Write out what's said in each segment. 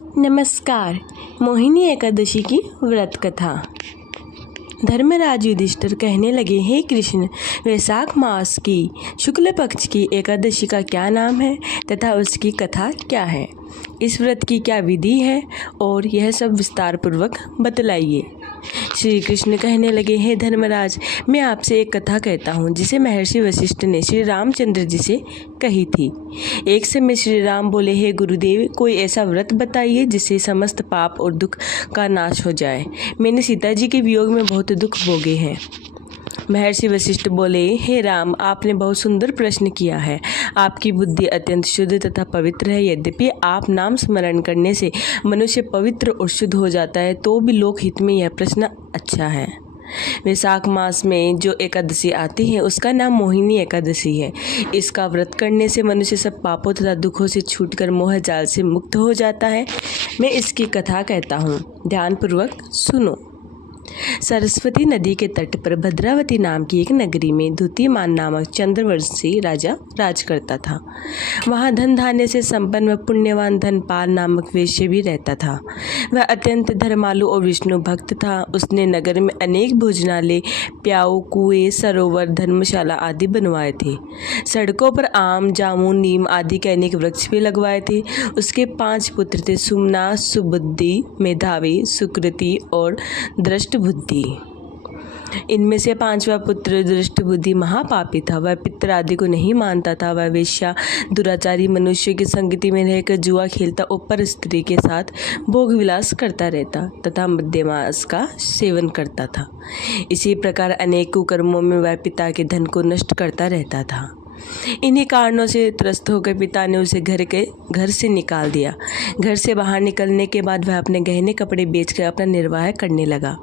नमस्कार। मोहिनी एकादशी की व्रत कथा। धर्मराज युधिष्ठिर कहने लगे, हे कृष्ण, वैशाख मास की शुक्ल पक्ष की एकादशी का क्या नाम है तथा उसकी कथा क्या है? इस व्रत की क्या विधि है और यह सब विस्तार पूर्वक बतलाइए। श्री कृष्ण कहने लगे, हे धर्मराज, मैं आपसे एक कथा कहता हूँ जिसे महर्षि वशिष्ठ ने श्री रामचंद्र जी से कही थी। एक समय श्री राम बोले, हे गुरुदेव, कोई ऐसा व्रत बताइए जिससे समस्त पाप और दुख का नाश हो जाए। मैंने सीता जी के वियोग में बहुत दुख भोगे हैं। महर्षि वशिष्ठ बोले, हे राम, आपने बहुत सुंदर प्रश्न किया है। आपकी बुद्धि अत्यंत शुद्ध तथा पवित्र है। यद्यपि आप नाम स्मरण करने से मनुष्य पवित्र और शुद्ध हो जाता है, तो भी लोकहित में यह प्रश्न अच्छा है। वैशाख मास में जो एकादशी आती है उसका नाम मोहिनी एकादशी है। इसका व्रत करने से मनुष्य सब पापों तथा दुखों से छूटकर मोह जाल से मुक्त हो जाता है। मैं इसकी कथा कहता हूँ, ध्यानपूर्वक सुनो। सरस्वती नदी के तट पर भद्रावती नाम की एक नगरी में द्युतिमान नामक चंद्रवंशी राजा राज करता था। वहाँ धन धान्य से संपन्न व पुण्यवान धनपाल नामक वेश्य भी रहता था। वह अत्यंत धर्मालु और विष्णु भक्त था। उसने नगर में अनेक भोजनालय, प्याऊ, कुएं, सरोवर, धर्मशाला आदि बनवाए थे। सड़कों पर आम, जामुन, नीम आदि के अनेक वृक्ष भी लगवाए थे। उसके 5 पुत्र थे, सुमना, सुबुद्धि, मेधावी, सुकृति और दृष्ट बुद्धि। इनमें से 5वां पुत्र दृष्ट बुद्धि महापापी था। वह पितर आदि को नहीं मानता था। वह वेश्या, दुराचारी मनुष्य की संगति में रहकर जुआ खेलता और पर स्त्री के साथ भोग विलास करता रहता तथा मद्यमांस का सेवन करता था। इसी प्रकार अनेक कुकर्मों में वह पिता के धन को नष्ट करता रहता था। इन्हीं कारणों से त्रस्त होकर पिता ने उसे घर से निकाल दिया। घर से बाहर निकलने के बाद वह अपने गहने कपड़े बेचकर अपना निर्वाह करने लगा।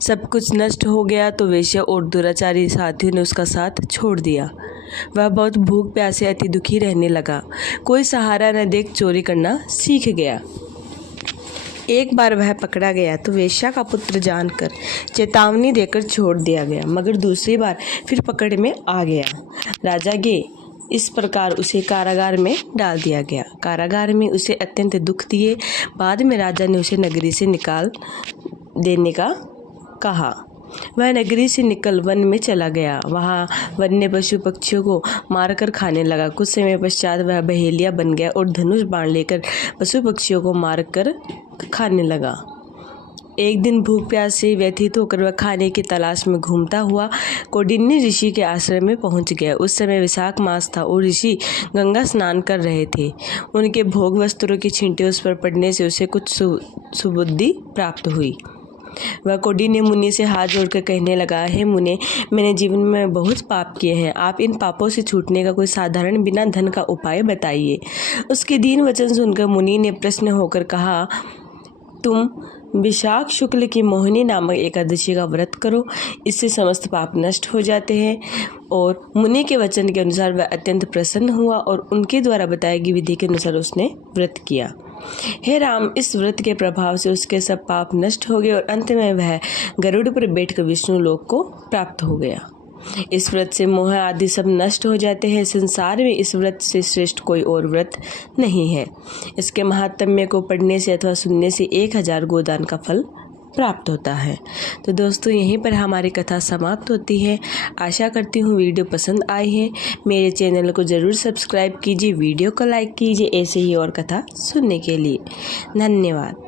सब कुछ नष्ट हो गया तो वेश्या और दुराचारी साथियों ने उसका साथ छोड़ दिया। वह बहुत भूख प्यासे अति दुखी रहने लगा। कोई सहारा न देख चोरी करना सीख गया। एक बार वह पकड़ा गया तो वेश्या का पुत्र जानकर चेतावनी देकर छोड़ दिया गया, मगर दूसरी बार फिर पकड़ में आ गया। राजा गे इस प्रकार उसे कारागार में डाल दिया गया। कारागार में उसे अत्यंत दुख दिए। बाद में राजा ने उसे नगरी से निकाल देने का कहा। वह नगरी से निकल वन में चला गया। वहाँ वन्य पशु पक्षियों को मारकर खाने लगा। कुछ समय पश्चात वह बहेलिया बन गया और धनुष बाण लेकर पशु पक्षियों को मारकर खाने लगा। एक दिन भूख प्यास से व्यथित होकर वह खाने की तलाश में घूमता हुआ कौंडिन्य ऋषि के आश्रम में पहुंच गया। उस समय वैशाख मास था और ऋषि गंगा स्नान कर रहे थे। उनके भोग वस्त्रों की छींटे उस पर पड़ने से उसे कुछ सुबुद्धि प्राप्त हुई। वह कौंडिन्य मुनि से हाथ जोड़कर कहने लगा, हे मुने, मैंने जीवन में बहुत पाप किए हैं। आप इन पापों से छूटने का कोई साधारण बिना धन का उपाय बताइए। उसके दीन वचन सुनकर मुनि ने प्रसन्न होकर कहा, तुम वैशाख शुक्ल की मोहिनी नामक एकादशी का व्रत करो, इससे समस्त पाप नष्ट हो जाते हैं। और मुनि के वचन के अनुसार वह अत्यंत प्रसन्न हुआ और उनके द्वारा बताई गई विधि के अनुसार उसने व्रत किया। हे राम, इस व्रत के प्रभाव से उसके सब पाप नष्ट हो गए और अंत में वह गरुड़ पर बैठकर विष्णु लोक को प्राप्त हो गया। इस व्रत से मोह आदि सब नष्ट हो जाते हैं। संसार में इस व्रत से श्रेष्ठ कोई और व्रत नहीं है। इसके महात्म्य को पढ़ने से अथवा सुनने से 1000 गोदान का फल प्राप्त होता है। तो दोस्तों, यहीं पर हमारी कथा समाप्त होती है। आशा करती हूँ वीडियो पसंद आई है। मेरे चैनल को ज़रूर सब्सक्राइब कीजिए, वीडियो को लाइक कीजिए ऐसे ही और कथा सुनने के लिए। धन्यवाद।